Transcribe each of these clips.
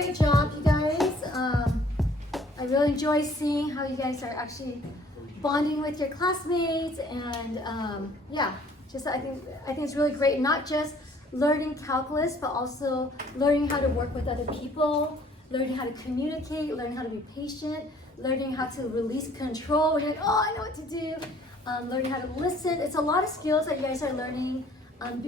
great job, you guys. I really enjoy seeing how you guys are actually bonding with your classmates, and yeah, just I think it's really great. Not just learning calculus, but also learning how to work with other people, learning how to communicate, learning how to be patient, learning how to release control. When you're like, oh, I know what to do. Learning how to listen. It's a lot of skills that you guys are learning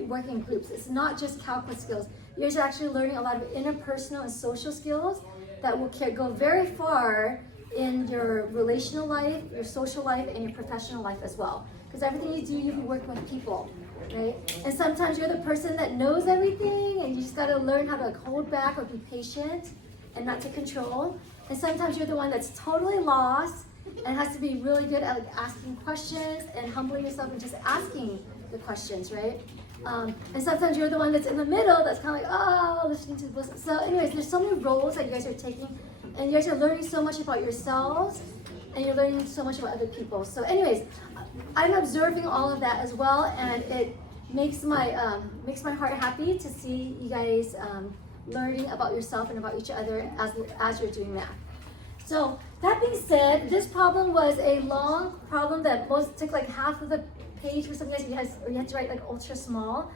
working in groups. It's not just calculus skills. You guys are actually learning a lot of interpersonal and social skills that will go very far in your relational life, your social life, and your professional life as well. Because everything you do, you'll be working with people, right? And sometimes you're the person that knows everything, and you just got to learn how to like, hold back or be patient and not take control. And sometimes you're the one that's totally lost and has to be really good at like, asking questions and humbling yourself and just asking the questions, right? And sometimes you're the one that's in the middle that's kind of like, oh, listening to the listen. So anyways, there's so many roles that you guys are taking, and you guys are learning so much about yourselves, and you're learning so much about other people. So anyways, I'm observing all of that as well, and it makes my heart happy to see you guys learning about yourself and about each other as you're doing math. So that being said, this problem was a long problem that took like half of the page for some of you guys, or you had to write like ultra small.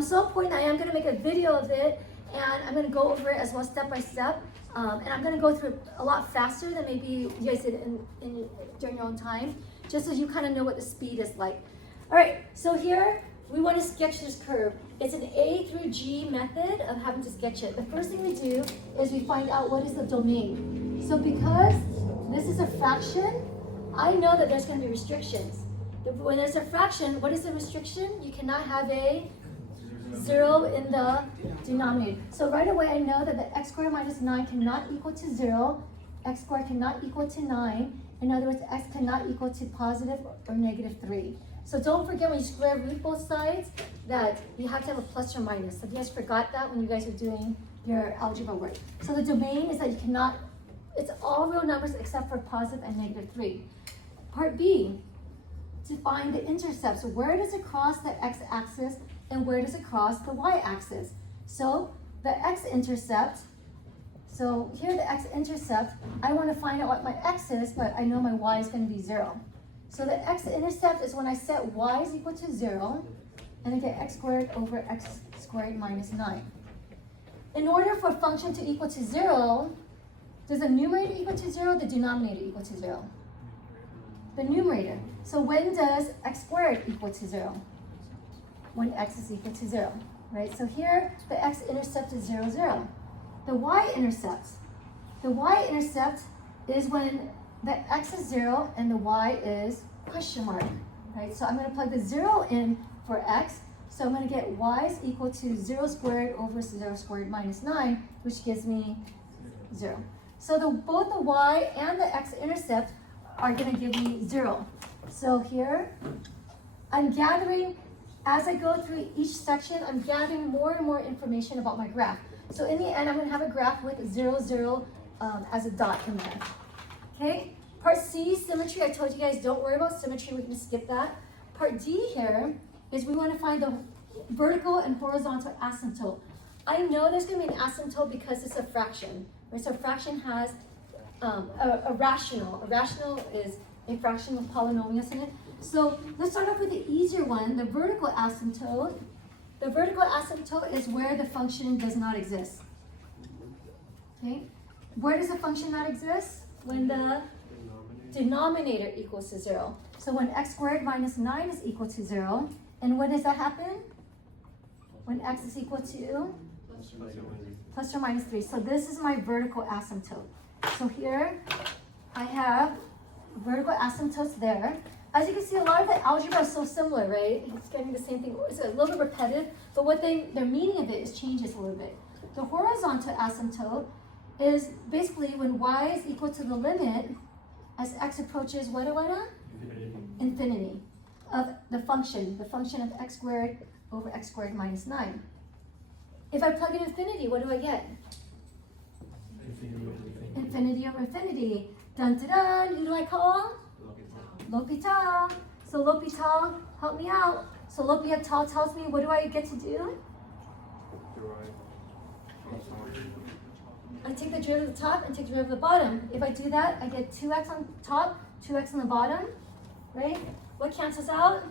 So important, I am going to make a video of it, and I'm going to go over it as well step by step, and I'm going to go through it a lot faster than maybe you guys did during your own time, just so you kind of know what the speed is like. All right, so here we want to sketch this curve. It's an A through G method of having to sketch it. The first thing we do is we find out what is the domain. So because this is a fraction, I know that there's going to be restrictions. When there's a fraction, what is the restriction? You cannot have a 0 in the denominator. So right away I know that the x squared minus 9 cannot equal to 0, x squared cannot equal to 9. In other words, x cannot equal to positive or negative 3. So don't forget when you square root both sides that you have to have a plus or minus. So if you guys forgot that when you guys are doing your algebra work. So the domain is that you cannot, it's all real numbers except for positive and negative 3. Part B, to find the intercepts. Where does it cross the x-axis and where does it cross the y-axis? So the x-intercept, so here the x-intercept, I want to find out what my x is, but I know my y is going to be 0. So the x-intercept is when I set y is equal to 0, and I get x squared over x squared minus 9. In order for a function to equal to 0, does the numerator equal to 0, the denominator equal to 0? The numerator. So when does x squared equal to 0? When x is equal to 0, right? So here, the x-intercept is 0, 0. The y-intercept. The y-intercept is when the x is 0 and the y is question mark, right? So I'm going to plug the 0 in for x. So I'm going to get y is equal to 0 squared over 0 squared minus 9, which gives me 0. So both the y and the x-intercept are going to give me 0. So here, I'm gathering, as I go through each section, I'm gathering more and more information about my graph. So in the end, I'm going to have a graph with 0, 0 as a dot in there. Okay? Part C, symmetry. I told you guys don't worry about symmetry. We can skip that. Part D here is we want to find the vertical and horizontal asymptote. I know there's going to be an asymptote because it's a fraction. Right? So a fraction has a rational. A rational is a fraction with polynomials in it. So let's start off with the easier one, the vertical asymptote. The vertical asymptote is where the function does not exist. Okay? Where does the function not exist? When the denominator equals to 0. So when x squared minus 9 is equal to 0, and when does that happen? When x is equal to plus or minus 3. So this is my vertical asymptote. So here I have vertical asymptotes there. As you can see, a lot of the algebra is so similar, right? It's getting the same thing. It's a little bit repetitive, but their meaning of it changes a little bit. The horizontal asymptote is basically when y is equal to the limit as x approaches what? Infinity of the function of x squared over x squared minus 9. If I plug in infinity, what do I get? Infinity over infinity. Dun dun dun. Who do I call? L'Hopital. So L'Hopital, help me out. So L'Hopital tells me what do I get to do? take the derivative of the top and take the derivative of the bottom. If I do that, I get 2x on top, 2x on the bottom, right? What cancels out?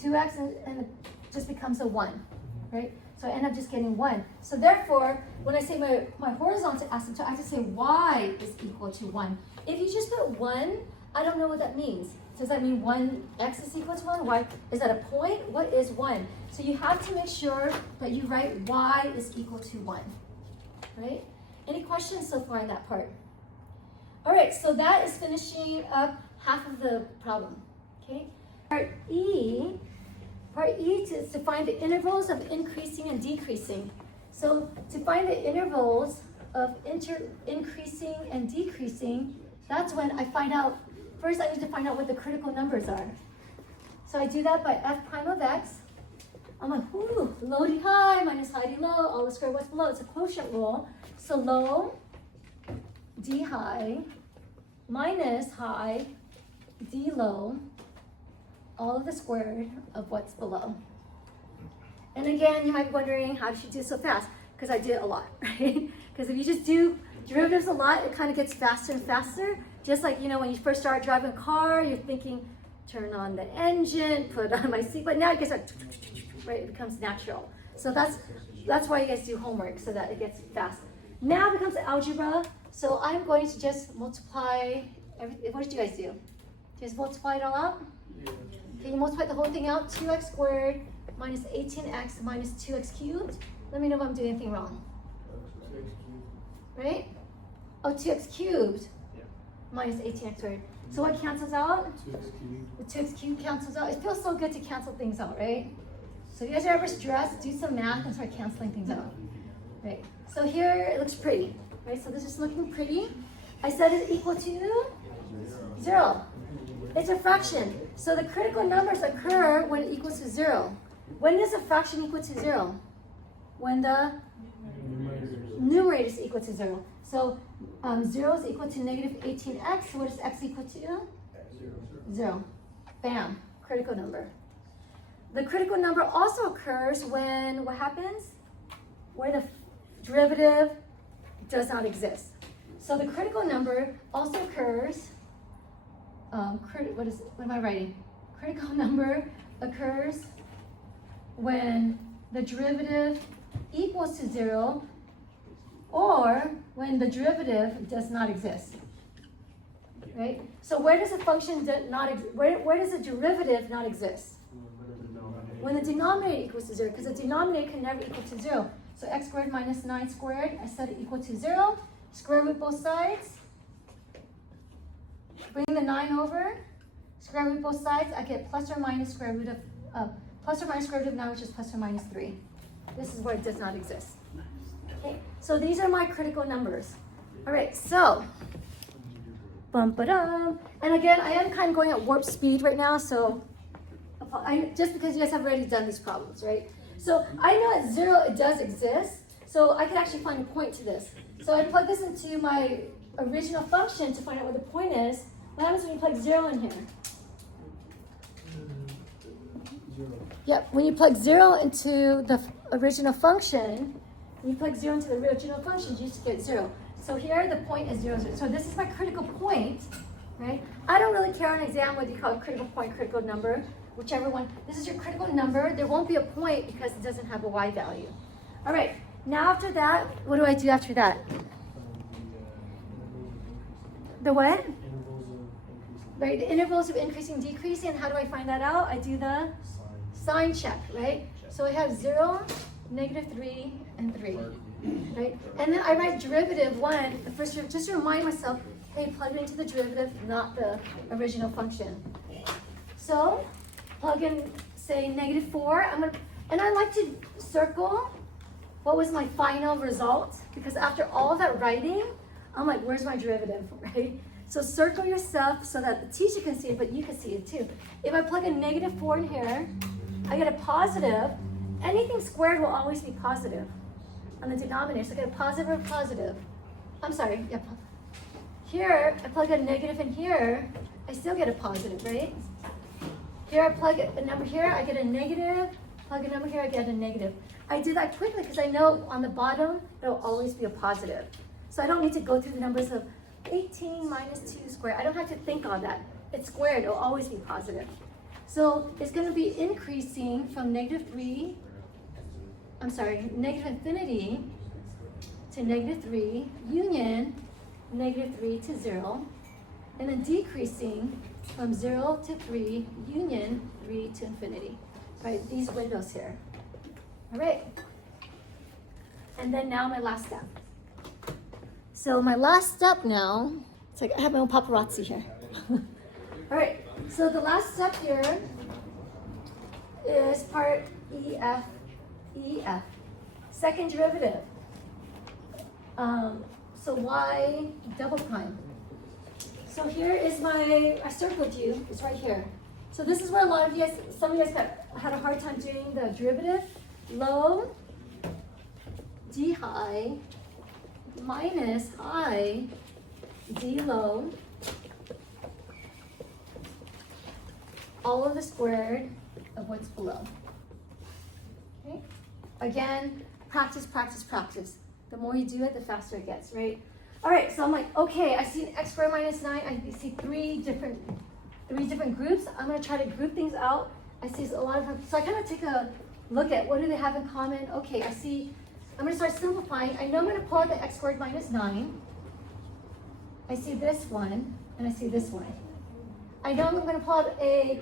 2x and it just becomes a 1, right? So I end up just getting 1. So therefore, when I say my horizontal asymptote, I have to say y is equal to 1. If you just put 1, I don't know what that means. Does that mean 1x is equal to 1? Y, is that a point? What is 1? So you have to make sure that you write y is equal to 1, right? Any questions so far in that part? All right, so that is finishing up half of the problem, okay? Part E is to find the intervals of increasing and decreasing. So to find the intervals of increasing and decreasing, that's when I find out, first I need to find out what the critical numbers are. So I do that by f prime of x. I'm like, ooh, low d high minus high d low, all the square what's below. It's a quotient rule. So low d high minus high d low, all of the squared of what's below. And again, you might be wondering, how did you do so fast? Because I did a lot, right? Because if you just do derivatives a lot, it kind of gets faster and faster. Just like, you know, when you first start driving a car, you're thinking, turn on the engine, put on my seat, but now it gets like, right? It becomes natural. So that's why you guys do homework, so that it gets fast. Now it becomes algebra. So I'm going to just multiply everything. What did you guys do? Just multiply it all out? Okay, you multiply the whole thing out, 2x squared minus 18x minus 2x cubed. Let me know if I'm doing anything wrong. Right? Oh, 2x cubed minus 18x squared. So what cancels out? 2x cubed. The 2x cubed cancels out. It feels so good to cancel things out, right? So if you guys are ever stressed, do some math and start canceling things out. Right? So here it looks pretty, right? So this is looking pretty. I said it's equal to 0. It's a fraction. So the critical numbers occur when it equals to 0. When does a fraction equal to 0? When the numerator is equal to 0. So 0 is equal to negative 18x. So what is x equal to? 0. Bam. Critical number. The critical number also occurs when what happens? Where the derivative does not exist. So the critical number also occurs. What am I writing? Critical number occurs when the derivative equals to 0 or when the derivative does not exist. Right? So where does a function where does a derivative not exist? When the denominator equals to 0, because the denominator can never equal to 0. So x squared minus 9 squared, I set it equal to 0. Square root both sides. Bring the 9 over. Square root both sides. I get plus or minus square root of 9, which is plus or minus 3. This is where it does not exist. Okay, so these are my critical numbers. All right, so bum-ba-dum. And again, I am kind of going at warp speed right now, so just because you guys have already done these problems, right? So I know at 0 it does exist, so I can actually find a point to this. So I plug this into my original function to find out where the point is. What happens when you plug 0 in here? 0. Yep, when you plug 0 into the original function, you just get 0. So here the point is 0, 0. So this is my critical point, right? I don't really care on an exam whether you call it critical point, critical number, whichever one. This is your critical number. There won't be a point because it doesn't have a y value. All right, now after that, what do I do after that? The what? Right, the intervals of increasing, decreasing. And how do I find that out? I do the sign check, right? So I have 0, negative 3, and 3, right? And then I write derivative 1, the first, just to remind myself, hey, plug it into the derivative, not the original function. So plug in, say, negative 4. And I like to circle what was my final result, because after all that writing, I'm like, where's my derivative, right? So circle yourself so that the teacher can see it, but you can see it too. If I plug in negative 4 in here, I get a positive. Anything squared will always be positive on the denominator. So I get a positive or a positive. I'm sorry. Yeah. Here, I plug a negative in here, I still get a positive, right? Here, I plug a number here, I get a negative, plug a number here, I get a negative. I did that quickly because I know on the bottom, it'll always be a positive. So I don't need to go through the numbers of 18 minus 2 squared. I don't have to think on that. It's squared, it'll always be positive. So it's going to be increasing from negative infinity to negative 3, union negative 3 to 0, and then decreasing from 0 to 3, union 3 to infinity. Right, these windows here. All right. And then now my last step. So my last step now, it's like I have my own paparazzi here. All right, so the last step here is part EF, second derivative. So y double prime. So here is I circled you, it's right here. So this is where some of you guys had a hard time doing the derivative. Low, d high, minus high, d low, all of the squared of what's below. Okay? Again, practice, practice, practice. The more you do it, the faster it gets, right? All right, so I'm like, okay, I see x squared minus 9. I see three different groups. I'm going to try to group things out. I see a lot of them. So I kind of take a look at what do they have in common. Okay, I'm going to start simplifying. I know I'm going to pull out the x squared minus 9. I see this one, and I see this one. I know I'm going to pull out a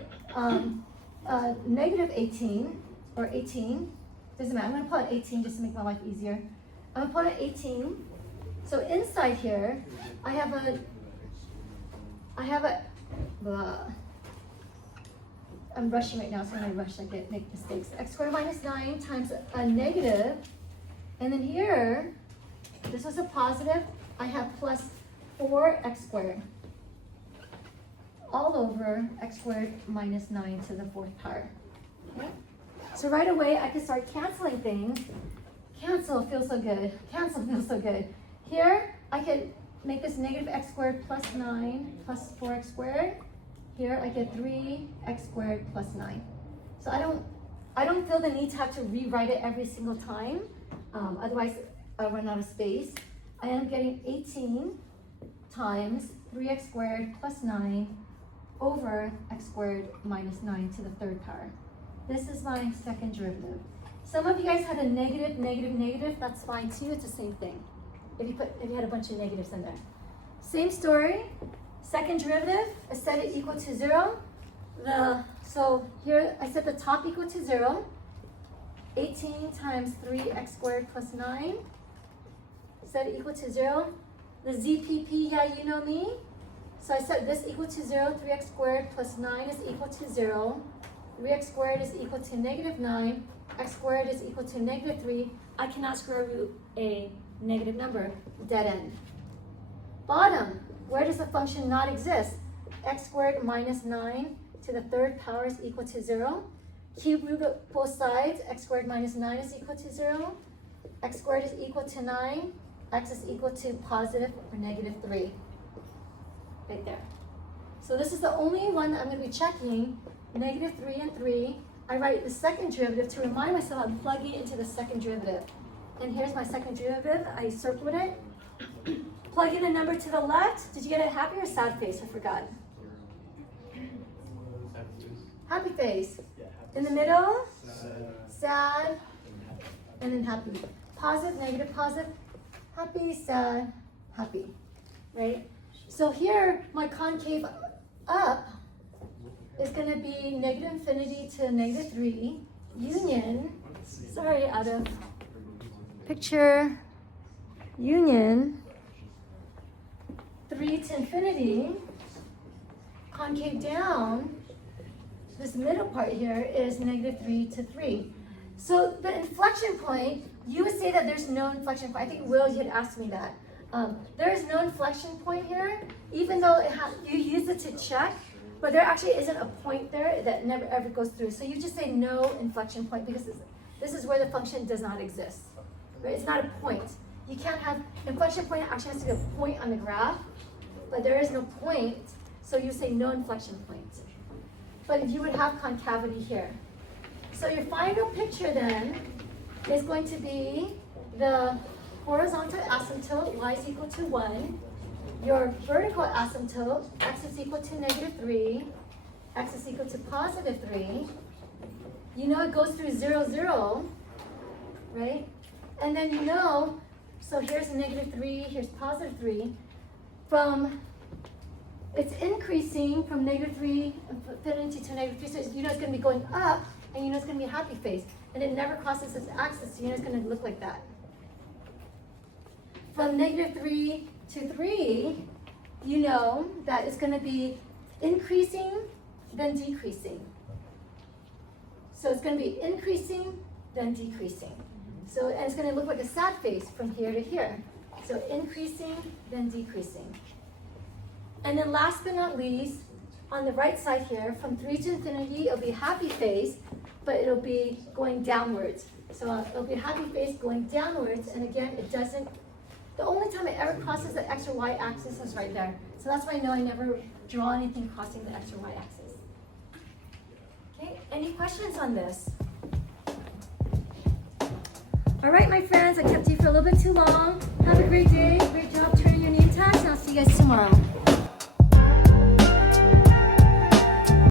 negative 18, or 18. Doesn't matter. I'm going to pull out 18 just to make my life easier. I'm going to pull out 18. So inside here, I have a, I'm rushing right now, so when I rush, I make mistakes. X squared minus 9 times a negative, and then here, this was a positive, I have plus 4x squared, all over x squared minus 9 to the 4th power. Okay? So right away, I can start canceling things. Cancel feels so good. Cancel feels so good. Here, I can make this negative x squared plus 9 plus 4x squared. Here, I get 3x squared plus 9. So I don't feel the need to have to rewrite it every single time. Otherwise, I'll run out of space. I am getting 18 times 3x squared plus 9 over x squared minus 9 to the 3rd power. This is my second derivative. Some of you guys had a negative, negative, negative. That's fine too. It's the same thing. If you had a bunch of negatives in there. Same story. Second derivative, I set it equal to 0. So here I set the top equal to 0. 18 times 3x squared plus 9. Set it equal to 0. The ZPP, yeah, you know me. So I set this equal to 0. 3x squared plus 9 is equal to 0. 3x squared is equal to negative 9. X squared is equal to negative 3. I cannot square root a negative number. Dead end. Bottom. Where does the function not exist? X squared minus 9 to the 3rd power is equal to 0. Cube root of both sides. X squared minus 9 is equal to 0. X squared is equal to 9. X is equal to positive or negative 3. Right there. So this is the only one that I'm going to be checking. Negative 3 and 3. I write the second derivative to remind myself I'm plugging into the second derivative. And here's my second derivative. I circled it. Plug in a number to the left. Did you get a happy or sad face? I forgot. Happy face. In the middle, sad, and then happy. Positive, negative, positive, happy, sad, happy. Right? So here, my concave up is going to be negative infinity to negative 3, union, sorry, out of picture, union, 3 to infinity, concave down, this middle part here is negative 3 to 3. So the inflection point, you would say that there's no inflection point. I think, Will, you had asked me that. There is no inflection point here, even though you use it to check, but there actually isn't a point there that never ever goes through. So you just say no inflection point because this is where the function does not exist. Right? It's not a point. You can't have, inflection point actually has to be a point on the graph, but there is no point, so you say no inflection point. But you would have concavity here. So your final picture then is going to be the horizontal asymptote, y is equal to 1. Your vertical asymptote, x is equal to -3, x is equal to +3. You know it goes through 0, 0, right? And then you know, so here's -3, here's +3. It's increasing from -3 infinity to -3, so you know it's going to be going up, and you know it's going to be a happy face. And it never crosses its axis, so you know it's going to look like that. From -3 to 3, you know that it's going to be increasing, then decreasing. So it's going to be increasing, then decreasing. So, and it's going to look like a sad face from here to here. So increasing, then decreasing. And then last but not least, on the right side here, from 3 to infinity, it'll be a happy face, but it'll be going downwards. So it'll be a happy face going downwards, and again, it doesn't, the only time it ever crosses the x or y axis is right there. So that's why I know I never draw anything crossing the x or y axis. Okay, any questions on this? All right, my friends, I kept you for a little bit too long. Have a great day. Great job turning your name tags, and I'll see you guys tomorrow.